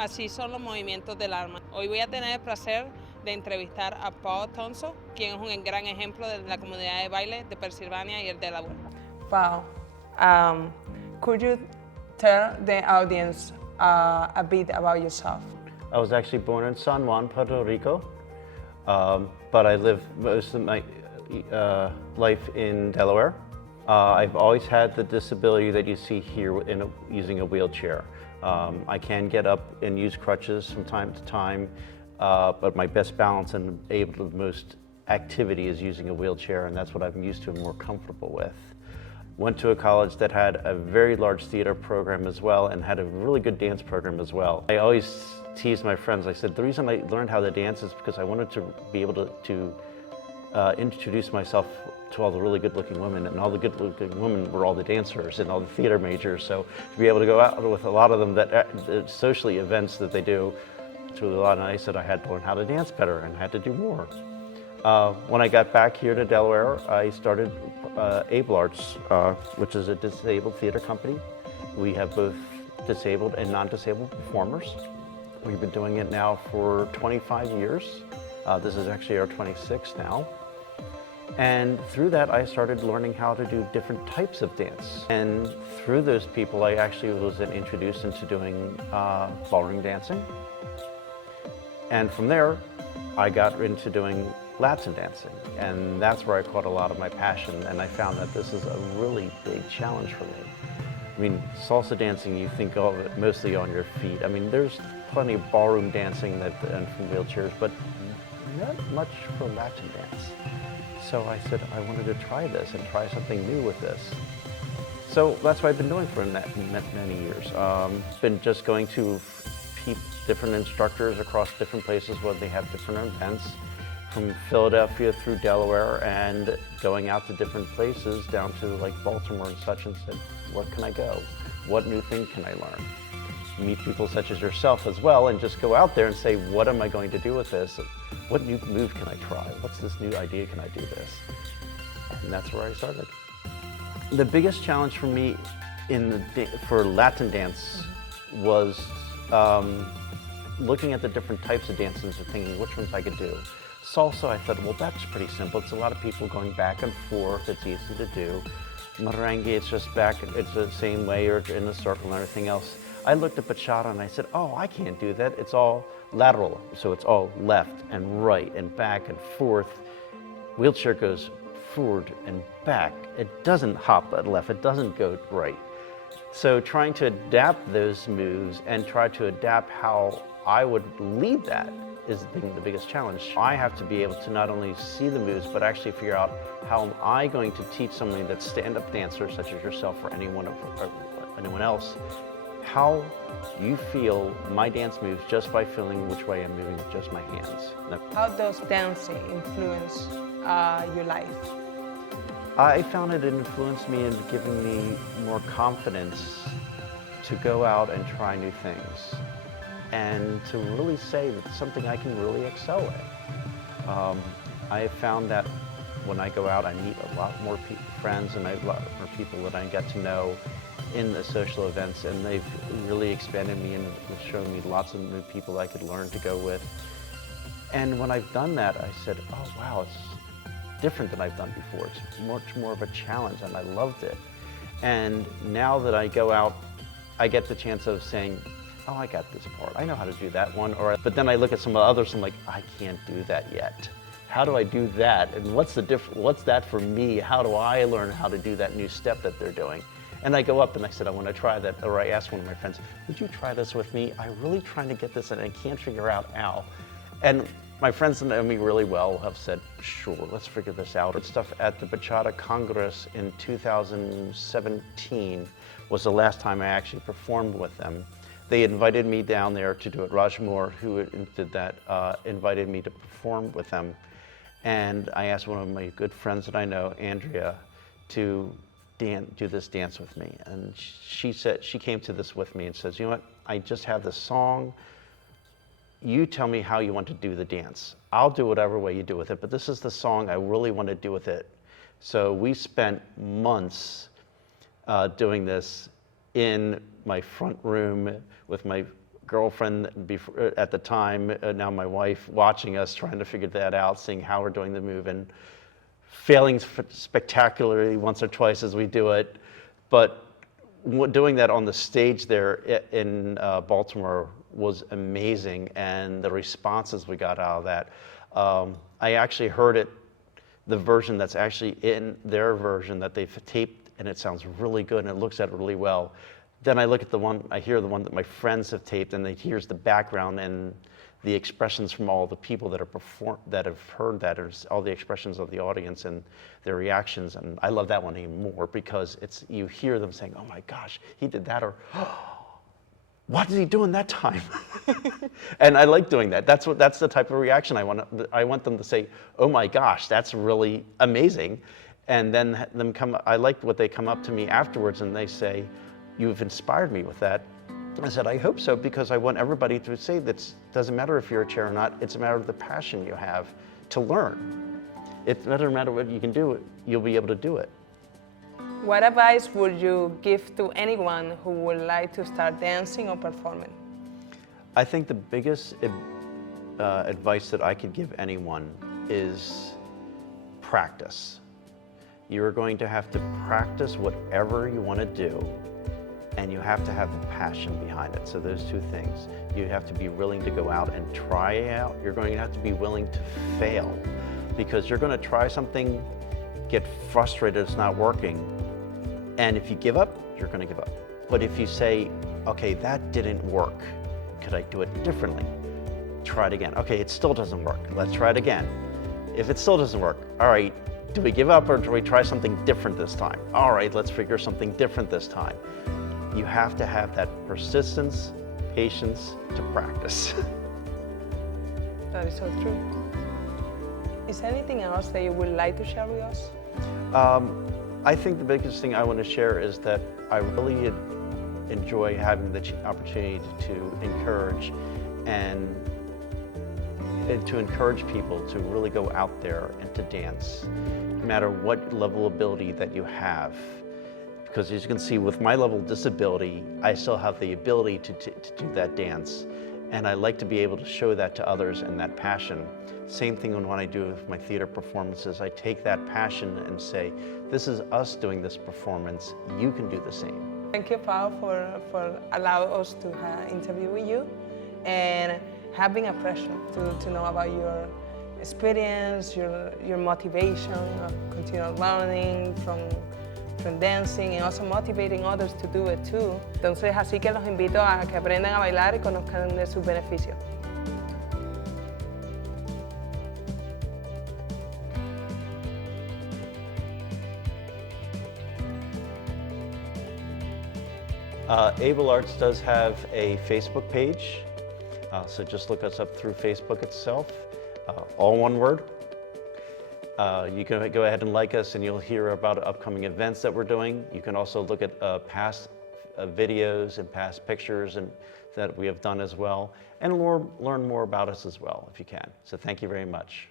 Así son los movimientos del alma. Hoy voy a tener el placer de entrevistar a Paul Thompson, quien es un gran ejemplo de la comunidad de baile de Pensilvania y el Delaware. Paul, could you tell the audience a bit about yourself? I was actually born in San Juan, Puerto Rico, but I lived most of my life in Delaware. I've always had the disability that you see here using a wheelchair. I can get up and use crutches from time to time, but my best balance and able to most activity is using a wheelchair, and that's what I'm used to and more comfortable with. Went to a college that had a very large theater program as well and had a really good dance program as well. I always teased my friends, I said, the reason I learned how to dance is because I wanted to be able to introduce myself to all the really good-looking women, and all the good-looking women were all the dancers and all the theater majors, so to be able to go out with a lot of them, that socially events that they do to a lot, and I said I had to learn how to dance better and had to do more. When I got back here to Delaware, I started AbleArts, which is a disabled theater company. We have both disabled and non-disabled performers. We've been doing it now for 25 years. This is actually our 26th now. And through that, I started learning how to do different types of dance. And through those people, I actually was then introduced into doing ballroom dancing. And from there, I got into doing Latin dancing. And that's where I caught a lot of my passion. And I found that this is a really big challenge for me. I mean, salsa dancing, you think of it mostly on your feet. I mean, there's plenty of ballroom dancing and from wheelchairs, but not much for Latin dance. So I said I wanted to try this and try something new with this. So that's what I've been doing for many years. Been just going to different instructors across different places where they have different events, from Philadelphia through Delaware, and going out to different places down to like Baltimore and such, and said, where can I go? What new thing can I learn? Meet people such as yourself as well, and just go out there and say, what am I going to do with this? What new move can I try? What's this new idea, can I do this? And that's where I started. The biggest challenge for me for Latin dance was looking at the different types of dances and thinking which ones I could do. Salsa, I thought, well, that's pretty simple. It's a lot of people going back and forth. It's easy to do. Merengue, it's just back, it's the same way, or in a circle and everything else. I looked at bachata and I said, oh, I can't do that. It's all lateral, so it's all left and right and back and forth. Wheelchair goes forward and back. It doesn't hop at left, it doesn't go right. So trying to adapt those moves and try to adapt how I would lead that is the biggest challenge. I have to be able to not only see the moves, but actually figure out how am I going to teach somebody that's stand-up dancer, such as yourself or anyone else, how you feel my dance moves just by feeling which way I'm moving with just my hands. How does dancing influence your life? I found it influenced me in giving me more confidence to go out and try new things, and to really say that it's something I can really excel at. I have found that when I go out, I meet a lot more friends, and a lot more people that I get to know in the social events, and they've really expanded me and shown me lots of new people I could learn to go with. And when I've done that, I said, oh wow, it's different than I've done before. It's much more of a challenge, and I loved it. And now that I go out, I get the chance of saying, oh, I got this part, I know how to do that one. But then I look at some of the others, and I'm like, I can't do that yet. How do I do that? And what's that for me? How do I learn how to do that new step that they're doing? And I go up and I said, I want to try that. Or I asked one of my friends, would you try this with me? I'm really trying to get this and I can't figure out how. And my friends that know me really well have said, sure, let's figure this out. And stuff at the Bachata Congress in 2017 was the last time I actually performed with them. They invited me down there to do it. Raj Moore, who did that, invited me to perform with them. And I asked one of my good friends that I know, Andrea, to do this dance with me. And she came to this with me and says, you know what, I just have this song. You tell me how you want to do the dance. I'll do whatever way you do with it, but this is the song I really want to do with it. So we spent months doing this in my front room with my girlfriend before, at the time, now my wife, watching us, trying to figure that out, seeing how we're doing the move, and failing spectacularly once or twice as we do it. But doing that on the stage there in Baltimore was amazing, and the responses we got out of that. I actually heard it, the version that's actually in their version that they've taped, and it sounds really good, and it looks at it really well. Then I look at the one, I hear the one that my friends have taped, and here's the background and the expressions from all the people that have heard that, or all the expressions of the audience and their reactions. And I love that one even more because you hear them saying, "Oh my gosh, he did that," or "Oh, what did he do in that time?" And I like doing that. That's the type of reaction I want. I want them to say, "Oh my gosh, that's really amazing," and then I like what they come up to me afterwards and they say, "You've inspired me with that." I said, "I hope so, because I want everybody to say that it doesn't matter if you're a chair or not, it's a matter of the passion you have to learn. It doesn't matter what you can do, you'll be able to do it." What advice would you give to anyone who would like to start dancing or performing? I think the biggest advice that I could give anyone is practice. You're going to have to practice whatever you want to do, and you have to have the passion behind it. So those two things. You have to be willing to go out and try it out. You're going to have to be willing to fail, because you're going to try something, get frustrated it's not working, and if you give up, you're going to give up. But if you say, "Okay, that didn't work, could I do it differently?" Try it again. "Okay, it still doesn't work, let's try it again." If it still doesn't work, all right, do we give up or do we try something different this time? All right, let's figure something different this time. You have to have that persistence, patience to practice. That is so true. Is there anything else that you would like to share with us? I think the biggest thing I want to share is that I really enjoy having the opportunity to encourage and to encourage people to really go out there and to dance, no matter what level of ability that you have. Because as you can see, with my level of disability, I still have the ability to do that dance. And I like to be able to show that to others and that passion. Same thing when I do with my theater performances. I take that passion and say, "This is us doing this performance, you can do the same." Thank you, Paul, for allowing us to interview with you, and having a pleasure to know about your experience, your motivation of continual learning from dancing, and also motivating others to do it too. Entonces, así que los invito a que aprendan a bailar y conozcan de sus beneficios. AbleArts does have a Facebook page, so just look us up through Facebook itself, all one word. You can go ahead and like us, and you'll hear about upcoming events that we're doing. You can also look at past videos and past pictures that we have done as well, and learn more about us as well if you can. So thank you very much.